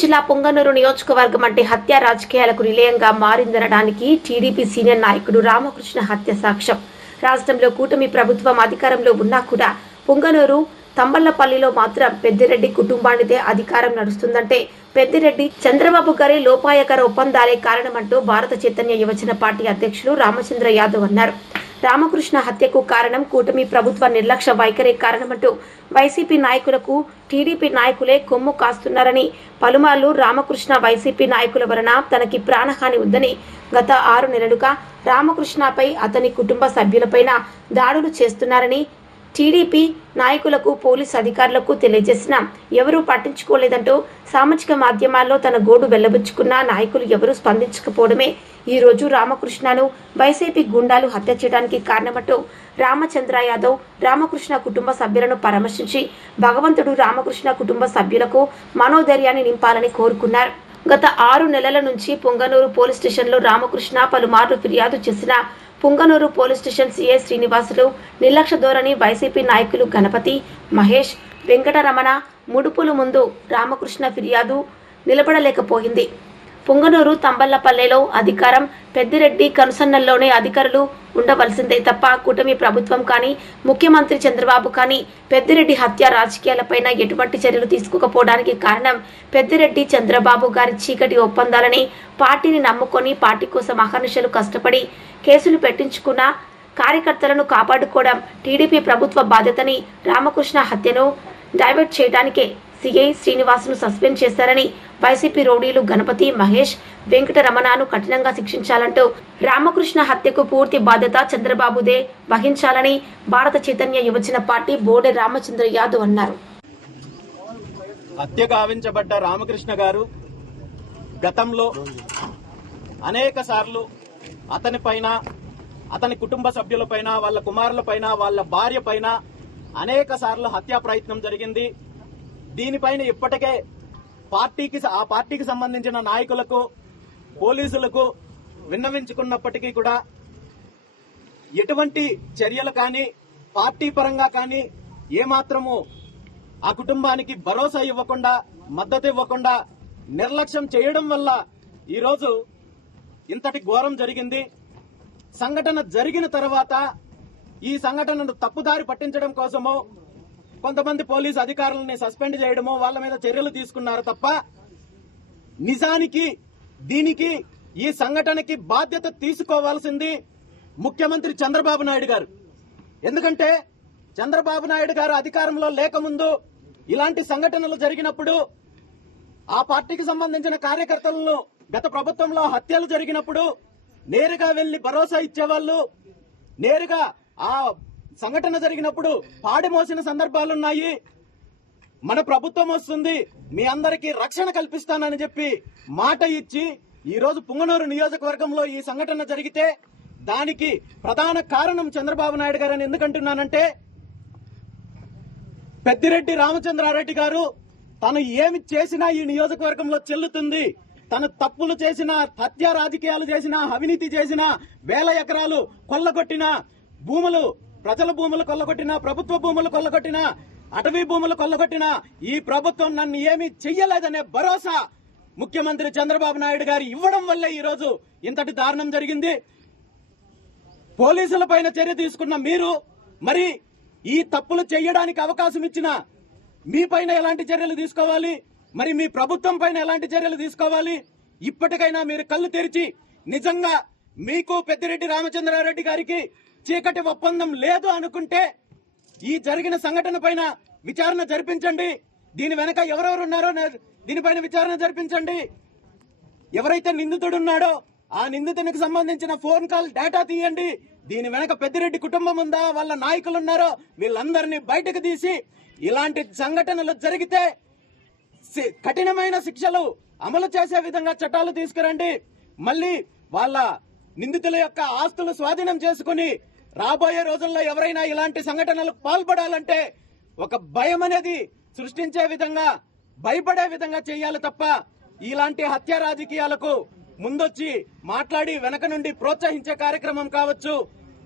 జిల్లా పొంగనూరు నియోజకవర్గం అంటే హత్య రాజకీయాలకు నిలయంగా మారిందనడానికి టీడీపీ సీనియర్ నాయకుడు రామకృష్ణ హత్య సాక్ష్యం. రాష్ట్రంలో కూటమి ప్రభుత్వం అధికారంలో ఉన్నా కూడా పొంగనూరు తంబళ్ళపల్లిలో మాత్రం పెద్దిరెడ్డి కుటుంబానిదే అధికారం నడుస్తుందంటే పెద్దిరెడ్డి చంద్రబాబు గారి లోపాయకర ఒప్పందాలే కారణమంటూ భారత చైతన్య యువజన పార్టీ అధ్యక్షులు రామచంద్ర యాదవ్ అన్నారు. రామకృష్ణ హత్యకు కారణం కూటమి ప్రభుత్వ నిర్లక్ష్య వైఖరి కారణమంటూ వైసీపీ నాయకులకు టీడీపీ నాయకులే కొమ్ము కాస్తున్నారని పలుమార్లు రామకృష్ణ వైసీపీ నాయకుల వలన తనకి ప్రాణహాని ఉందని గత ఆరు నెలలుగా రామకృష్ణపై అతని కుటుంబ సభ్యులపైన దాడులు చేస్తున్నారని టీడీపీ నాయకులకు పోలీస్ అధికారులకు తెలియజేసిన ఎవరూ పట్టించుకోలేదంటూ సామాజిక మాధ్యమాల్లో తన గోడు వెల్లబుచ్చుకున్న నాయకులు ఎవరూ స్పందించకపోవడమే ఈరోజు రామకృష్ణను వైసీపీ గుండాలు హత్య చేయడానికి కారణమంటూ రామచంద్ర యాదవ్ రామకృష్ణ కుటుంబ సభ్యులను పరామర్శించి భగవంతుడు రామకృష్ణ కుటుంబ సభ్యులకు మనోధైర్యాన్ని నింపాలని కోరుకున్నారు. గత ఆరు నెలల నుంచి పొంగనూరు పోలీస్ స్టేషన్లో రామకృష్ణ పలుమార్లు ఫిర్యాదు చేసిన Punganur police station CI Srinivasulu నిర్లక్ష్య ధోరణి వైసీపీ నాయకులు గణపతి మహేష్ వెంకటరమణ ముడుపుల ముందు రామకృష్ణ ఫిర్యాదు నిలబడలేకపోయింది. పుంగనూరు తంబళ్ళపల్లెలో అధికారం. పెద్దిరెడ్డి కనుసన్నల్లోనే అధికారులు ఉండవలసిందే తప్ప కూటమి ప్రభుత్వం కానీ ముఖ్యమంత్రి చంద్రబాబు కానీ పెద్దిరెడ్డి హత్య రాజకీయాలపైన ఎటువంటి చర్యలు తీసుకోకపోవడానికి కారణం పెద్దిరెడ్డి చంద్రబాబు గారి చీకటి ఒప్పందాలని పార్టీని నమ్ముకొని పార్టీ కోసం అహర్నిశలు కష్టపడి కేసులు పెట్టించుకున్న కార్యకర్తలను కాపాడుకోవడం టీడీపీ ప్రభుత్వ బాధ్యతని రామకృష్ణ హత్యను డైవర్ట్ చేయడానికే సిఐ శ్రీనివాసును సస్పెండ్ చేశారని వైసీపీ రౌడీలు గణపతి మహేష్ వెంకటరమణను కఠినంగా శిక్షించాలంటూ రామకృష్ణ హత్యకు పూర్తి బాధ్యత చంద్రబాబుదే వహించాలని భారత చైతన్య యువజన పార్టీ బోడె రామచంద్ర యాదవ్ అన్నారు. హత్య గావించబడ్డ రామకృష్ణ గారు గతంలో అనేక సార్లు అతని పైన అతని కుటుంబ సభ్యులపైన వాళ్ళ కుమారులపైన వాళ్ళ భార్య పైన అనేక సార్లు హత్యా ప్రయత్నం జరిగింది. దీనిపైన ఇప్పటికే పార్టీకి ఆ పార్టీకి సంబంధించిన నాయకులకు పోలీసులకు విన్నవించుకున్నప్పటికీ కూడా ఎటువంటి చర్యలు కానీ పార్టీ పరంగా కానీ ఏమాత్రము ఆ కుటుంబానికి భరోసా ఇవ్వకుండా మద్దతు ఇవ్వకుండా నిర్లక్ష్యం చేయడం వల్ల ఈరోజు ఇంతటి ఘోరం జరిగింది. సంఘటన జరిగిన తర్వాత ఈ సంఘటనను తప్పుదారి పట్టించడం కోసము కొంతమంది పోలీసు అధికారులని సస్పెండ్ చేయడము వాళ్ళ మీద చర్యలు తీసుకున్నారు తప్ప నిజానికి దీనికి ఈ సంఘటనకి బాధ్యత తీసుకోవాల్సింది ముఖ్యమంత్రి చంద్రబాబు నాయుడు గారు. ఎందుకంటే చంద్రబాబు నాయుడు గారు అధికారంలో లేకముందు ఇలాంటి సంఘటనలు జరిగినప్పుడు ఆ పార్టీకి సంబంధించిన కార్యకర్తలను గత ప్రభుత్వంలో హత్యలు జరిగినప్పుడు నేరుగా వెళ్ళి భరోసా ఇచ్చేవాళ్ళు నేరుగా ఆ సంఘటన జరిగినప్పుడు పాడి మోసిన సందర్భాలున్నాయి. మన ప్రభుత్వం వస్తుంది మీ అందరికీ రక్షణ కల్పిస్తానని చెప్పి మాట ఇచ్చి ఈ రోజు పుంగనూరు నియోజకవర్గంలో ఈ సంఘటన జరిగితే దానికి ప్రధాన కారణం చంద్రబాబు నాయుడు గారని ఎందుకంటున్నానంటే పెద్దిరెడ్డి రామచంద్రారెడ్డి గారు తను ఏమి చేసినా ఈ నియోజకవర్గంలో చెల్లుతుంది. తను తప్పులు చేసిన హత్య రాజకీయాలు చేసిన అవినీతి చేసిన వేల ఎకరాలు కొల్లగొట్టిన భూములు ప్రజల భూములు కొల్లగొట్టిన ప్రభుత్వ భూములు కొల్లగొట్టిన అటవీ భూములు కొల్లగొట్టిన ఈ ప్రభుత్వం నన్ను ఏమీ చెయ్యలేదనే భరోసా ముఖ్యమంత్రి చంద్రబాబు నాయుడు గారు ఇవ్వడం వల్లే ఈరోజు ఇంతటి దారుణం జరిగింది. పోలీసుల పైన చర్య తీసుకున్న మీరు మరి ఈ తప్పులు చేయడానికి అవకాశం ఇచ్చిన మీ పైన ఎలాంటి చర్యలు తీసుకోవాలి? మరి మీ ప్రభుత్వం పైన ఎలాంటి చర్యలు తీసుకోవాలి? ఇప్పటికైనా మీరు కళ్ళు తెరిచి నిజంగా మీకు పెద్దిరెడ్డి రామచంద్రారెడ్డి గారికి చీకటి ఒప్పందం లేదు అనుకుంటే ఈ జరిగిన సంఘటన పైన విచారణ జరిపించండి. దీని వెనక ఎవరెవరు ఉన్నారో దీనిపైన విచారణ జరిపించండి. ఎవరైతే నిందితుడు ఉన్నాడో ఆ నిందితునికి సంబంధించిన ఫోన్ కాల్ డేటా తీయండి. దీని వెనక పెద్దిరెడ్డి కుటుంబం ఉందా వాళ్ళ నాయకులు ఉన్నారో వీళ్ళందరినీ బయటకు తీసి ఇలాంటి సంఘటనలు జరిగితే కఠినమైన శిక్షలు అమలు చేసే విధంగా చట్టాలు తీసుకురండి. మళ్ళీ వాళ్ళ నిందితుల యొక్క ఆస్తులు స్వాధీనం చేసుకుని రాబోయే రోజుల్లో ఎవరైనా ఇలాంటి సంఘటనలకు పాల్పడాలంటే ఒక భయం అనేది సృష్టించే విధంగా భయపడే విధంగా చేయాలి తప్ప ఇలాంటి హత్య రాజకీయాలకు ముందొచ్చి మాట్లాడి వెనక నుండి ప్రోత్సహించే కార్యక్రమం కావచ్చు.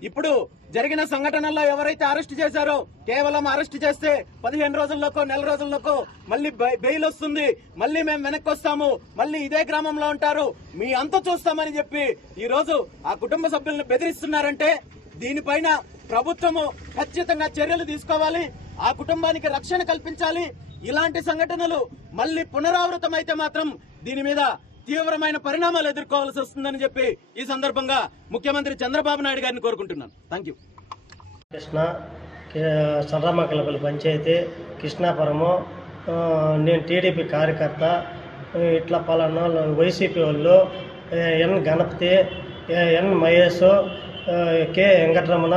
ఇప్పుడు జరిగిన సంఘటనల్లో ఎవరైతే అరెస్ట్ చేశారో కేవలం అరెస్ట్ చేస్తే పదిహేను రోజుల్లోకో నెల రోజుల్లోకో మళ్ళీ బెయిల్ వస్తుంది. మళ్ళీ మేము వెనక్కి వస్తాము. మళ్ళీ ఇదే గ్రామంలో ఉంటారు. మీ అంత చూస్తామని చెప్పి ఈ రోజు ఆ కుటుంబ సభ్యులను బెదిరిస్తున్నారంటే దీనిపైన ప్రభుత్వము ఖచ్చితంగా చర్యలు తీసుకోవాలి. ఆ కుటుంబానికి రక్షణ కల్పించాలి. ఇలాంటి సంఘటనలు మళ్ళీ పునరావృతమైతే మాత్రం దీని మీద తీవ్రమైన పరిణామాలు ఎదుర్కోవాల్సి వస్తుందని చెప్పి ఈ సందర్భంగా ముఖ్యమంత్రి చంద్రబాబు నాయుడు గారిని కోరుకుంటున్నాను. థ్యాంక్ యూ కృష్ణ సర్రమ్మకలపల్లి పంచాయతీ కృష్ణాపురము నేను టీడీపీ కార్యకర్త ఇట్లా పలానా వైసీపీ వాళ్ళు N Ganapathi N Mahesh K Venkataramana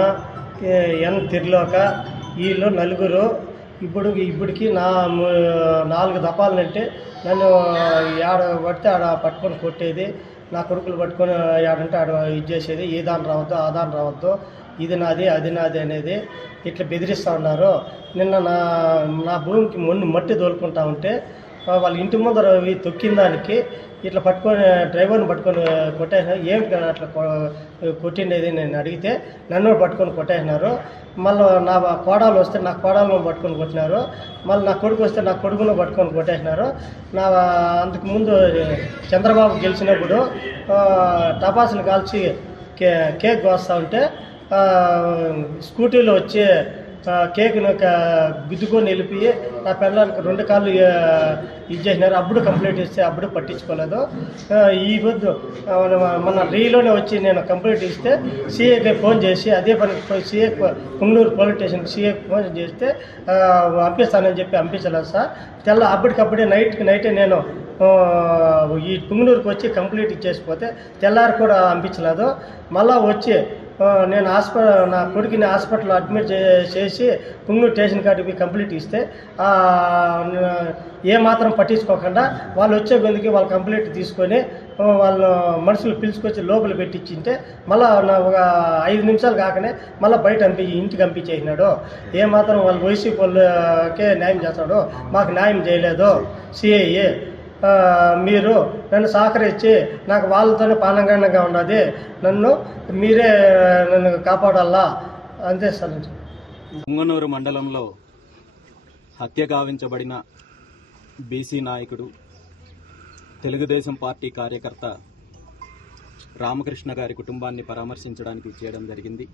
N Triloka వీళ్ళు నలుగురు ఇప్పుడు ఇప్పటికీ నా నాలుగు దఫాలంటే నన్ను ఆడ పడితే ఆడ పట్టుకొని కొట్టేది నా కొడుకులు పట్టుకొని ఆడంటే ఆడ ఇది చేసేది ఈ దాని రావద్దు ఆ దాని రావద్దు ఇది నాది అది నాది అనేది ఇట్లా బెదిరిస్తూ ఉన్నారు. నిన్న నా నా భూమికి మొన్ను మట్టి తోలుకుంటా ఉంటే వాళ్ళ ఇంటి ముందర ఇవి తొక్కిన దానికి ఇట్లా పట్టుకొని డ్రైవర్ని పట్టుకొని కొట్టేసినారు ఏం అట్లా కొట్టిండేది నేను అడిగితే నన్ను పట్టుకొని కొట్టేసినారు. మళ్ళీ నా కోడలు వస్తే నా కోడలను పట్టుకొని కొట్టినారు. మళ్ళీ నా కొడుకు వస్తే నా కొడుకును పట్టుకొని కొట్టేసినారు. నా అంతకు ముందు చంద్రబాబు గెలిచినప్పుడు టపాసులు కాల్చి కే కేక్ కోస్తూ ఉంటే స్కూటీలో వచ్చి కేక్ను క- గుద్దుకొని వెళ్ళిపోయి నా పిల్లలకి రెండు కాళ్ళు ఇచ్చేసినారు. ఇది చేసినారు అప్పుడు కంప్లీట్ ఇస్తే అప్పుడు పట్టించుకోలేదు. ఈ పొద్దు మన- రీలోనే వచ్చి నేను కంప్లీట్ ఇస్తే సీఏకి ఫోన్ చేసి అదే పని సీఏ పుంగనూరు పోలీస్ స్టేషన్కి సీఏకి ఫోన్ చేస్తే పంపిస్తానని చెప్పి పంపించలేదు సార్. తెల్ల అప్పటికప్పుడే నైట్కి నైటే నేను ఈ పుంగనూరుకి వచ్చి కంప్లీట్ ఇచ్చేసిపోతే తెల్లారు కూడా పంపించలేదు మళ్ళా వచ్చి నేను హాస్పిటల్ నా కొడుకుని హాస్పిటల్లో అడ్మిట్ చే- చేసి పుంగనూరు స్టేషన్ కాడికి కంప్లీట్ ఇస్తే ఏ మాత్రం పట్టించుకోకుండా వాళ్ళు వచ్చే గొంతుకి వాళ్ళు కంప్లీట్ తీసుకొని వాళ్ళు మనుషులు పిలుచుకొచ్చి లోపల పెట్టించింటే మళ్ళీ ఒక ఐదు నిమిషాలు కాకనే మళ్ళీ బయట పంపించి ఇంటికి పంపించేసినాడు ఏ మాత్రం వాళ్ళు వైసీపీ వాళ్ళకే న్యాయం చేస్తాడు మాకు న్యాయం చేయలేదు. సిఐఏ మీరు నన్ను సహకరించి నాకు వాళ్ళతోనే పానంగానంగా ఉన్నది నన్ను మీరే నన్ను కాపాడాలా? అంతే సార్. పొంగనూరు మండలంలో హత్య గావించబడిన బీసీ నాయకుడు తెలుగుదేశం పార్టీ కార్యకర్త రామకృష్ణ గారి కుటుంబాన్ని పరామర్శించడానికి చేయడం జరిగింది.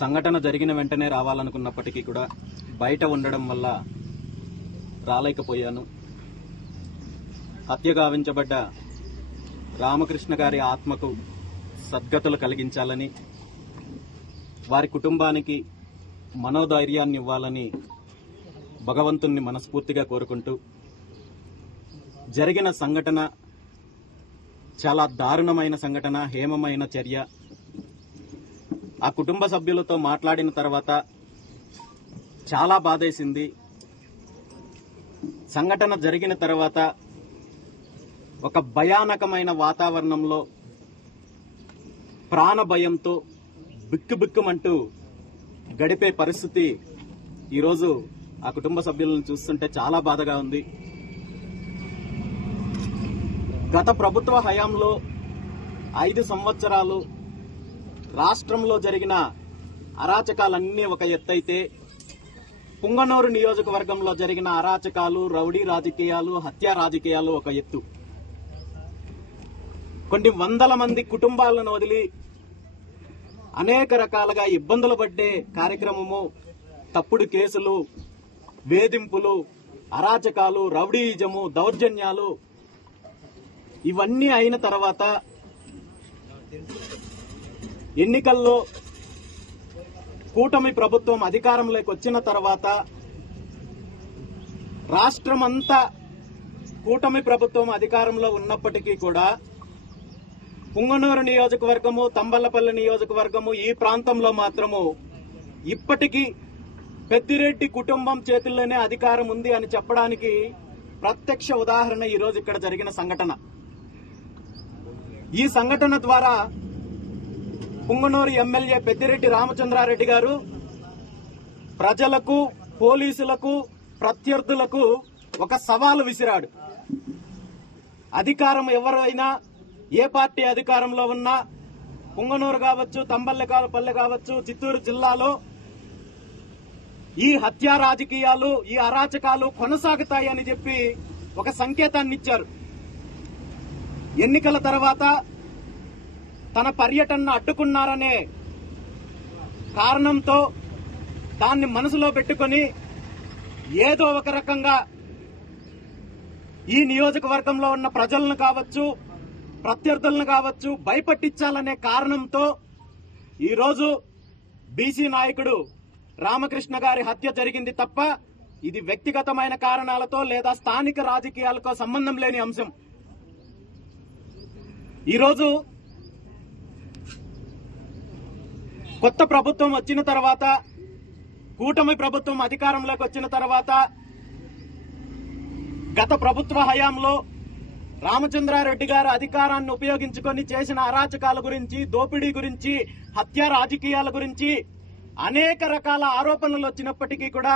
సంఘటన జరిగిన వెంటనే రావాలనుకున్నప్పటికీ కూడా బయట ఉండడం వల్ల రాలేకపోయాను. హత్య గావించబడ్డ రామకృష్ణ గారి ఆత్మకు సద్గతులు కలిగించాలని వారి కుటుంబానికి మనోధైర్యాన్ని ఇవ్వాలని భగవంతుణ్ణి మనస్ఫూర్తిగా కోరుకుంటూ జరిగిన సంఘటన చాలా దారుణమైన సంఘటన హేమమైన చర్య. ఆ కుటుంబ సభ్యులతో మాట్లాడిన తర్వాత చాలా బాధేసింది. సంఘటన జరిగిన తర్వాత ఒక భయానకమైన వాతావరణంలో ప్రాణ భయంతో బిక్కుబిక్కుమంటూ గడిపే పరిస్థితి ఈరోజు ఆ కుటుంబ సభ్యులను చూస్తుంటే చాలా బాధగా ఉంది. గత ప్రభుత్వ హయాంలో ఐదు సంవత్సరాలు రాష్ట్రంలో జరిగిన అరాచకాలన్నీ ఒక ఎత్తైతే పుంగనూరు నియోజకవర్గంలో జరిగిన అరాచకాలు రౌడీ రాజకీయాలు హత్య రాజకీయాలు ఒక ఎత్తు. కొన్ని వందల మంది కుటుంబాలను వదిలి అనేక రకాలుగా ఇబ్బందులు పడ్డే కార్యక్రమము తప్పుడు కేసులు వేధింపులు అరాచకాలు రౌడీయిజము దౌర్జన్యాలు ఇవన్నీ అయిన తర్వాత ఎన్నికల్లో కూటమి ప్రభుత్వం అధికారంలోకి వచ్చిన తర్వాత రాష్ట్రమంతా కూటమి ప్రభుత్వం అధికారంలో ఉన్నప్పటికీ కూడా పుంగనూరు నియోజకవర్గము తంబలపల్లి నియోజకవర్గము ఈ ప్రాంతంలో మాత్రము ఇప్పటికీ పెద్దిరెడ్డి కుటుంబం చేతుల్లోనే అధికారం ఉంది అని చెప్పడానికి ప్రత్యక్ష ఉదాహరణ ఈ రోజు ఇక్కడ జరిగిన సంఘటన. ఈ సంఘటన ద్వారా పుంగనూరు ఎమ్మెల్యే పెద్దిరెడ్డి రామచంద్రారెడ్డి గారు ప్రజలకు పోలీసులకు ప్రత్యర్థులకు ఒక సవాలు విసిరాడు. అధికారం ఎవరైనా ఏ పార్టీ అధికారంలో ఉన్నా పుంగనూరు కావచ్చు తంబల్లె పల్లె కావచ్చు చిత్తూరు జిల్లాలో ఈ హత్యా రాజకీయాలు ఈ అరాచకాలు కొనసాగుతాయని చెప్పి ఒక సంకేతాన్ని ఇచ్చారు. ఎన్నికల తర్వాత తన పర్యటనను అడ్డుకున్నారనే కారణంతో దాన్ని మనసులో పెట్టుకొని ఏదో ఒక రకంగా ఈ నియోజకవర్గంలో ఉన్న ప్రజలను కావచ్చు ప్రత్యర్థులను కావచ్చు భయపట్టించాలనే కారణంతో ఈరోజు బీసీ నాయకుడు రామకృష్ణ గారి హత్య జరిగింది తప్ప ఇది వ్యక్తిగతమైన కారణాలతో లేదా స్థానిక రాజకీయాలతో సంబంధం లేని అంశం. ఈరోజు కొత్త ప్రభుత్వం వచ్చిన తర్వాత కూటమి ప్రభుత్వం అధికారంలోకి వచ్చిన తర్వాత గత ప్రభుత్వ హయాంలో రామచంద్రారెడ్డి గారు అధికారాన్ని ఉపయోగించుకొని చేసిన అరాచకాల గురించి దోపిడీ గురించి హత్య రాజకీయాల గురించి అనేక రకాల ఆరోపణలు వచ్చినప్పటికీ కూడా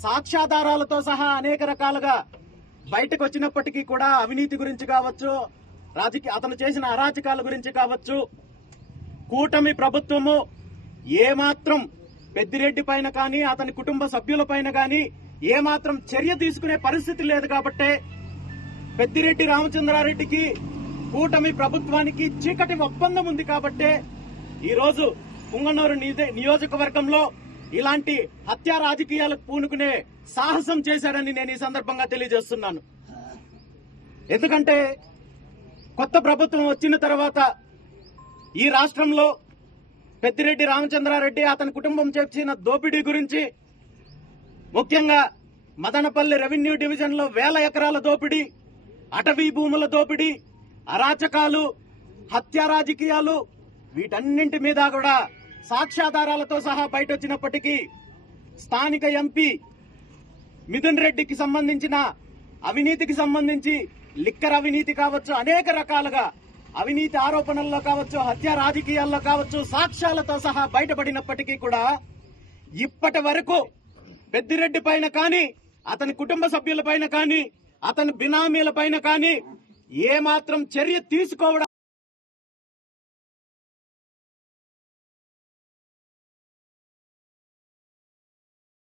సాక్ష్యాధారాలతో సహా అనేక రకాలుగా బయటకు వచ్చినప్పటికీ కూడా అవినీతి గురించి కావచ్చు రాజకీయ అతను చేసిన అరాచకాల గురించి కావచ్చు కూటమి ప్రభుత్వము ఏమాత్రం పెద్దిరెడ్డి పైన కానీ అతని కుటుంబ సభ్యుల పైన కానీ ఏమాత్రం చర్య తీసుకునే పరిస్థితి లేదు కాబట్టే పెద్దిరెడ్డి రామచంద్రారెడ్డికి కూటమి ప్రభుత్వానికి చీకటి ఒప్పందం ఉంది కాబట్టే ఈరోజు పుంగనూరు నియోజకవర్గంలో ఇలాంటి హత్యా రాజకీయాలకు పూనుకునే సాహసం చేశాడని నేను ఈ సందర్భంగా తెలియజేస్తున్నాను. ఎందుకంటే కొత్త ప్రభుత్వం వచ్చిన తర్వాత ఈ రాష్ట్రంలో పెద్దిరెడ్డి రామచంద్రారెడ్డి అతని కుటుంబం చేసిన దోపిడీ గురించి ముఖ్యంగా మదనపల్లి రెవెన్యూ డివిజన్లో వేల ఎకరాల దోపిడీ అటవీ భూముల దోపిడీ అరాచకాలు హత్య రాజకీయాలు వీటన్నింటి మీద కూడా సాక్ష్యాధారాలతో సహా బయటొచ్చినప్పటికీ స్థానిక ఎంపీ మిథున్ రెడ్డికి సంబంధించిన అవినీతికి సంబంధించి లిక్కర్ అవినీతి కావచ్చు అనేక రకాలుగా అవినీతి ఆరోపణల్లో కావచ్చు హత్య రాజకీయాల్లో కావచ్చు సాక్ష్యాలతో సహా బయటపడినప్పటికీ కూడా ఇప్పటి వరకు పెద్దిరెడ్డి పైన కానీ అతని కుటుంబ సభ్యుల పైన కానీ అతని బినామీల పైన కానీ ఏమాత్రం చర్య తీసుకోవడం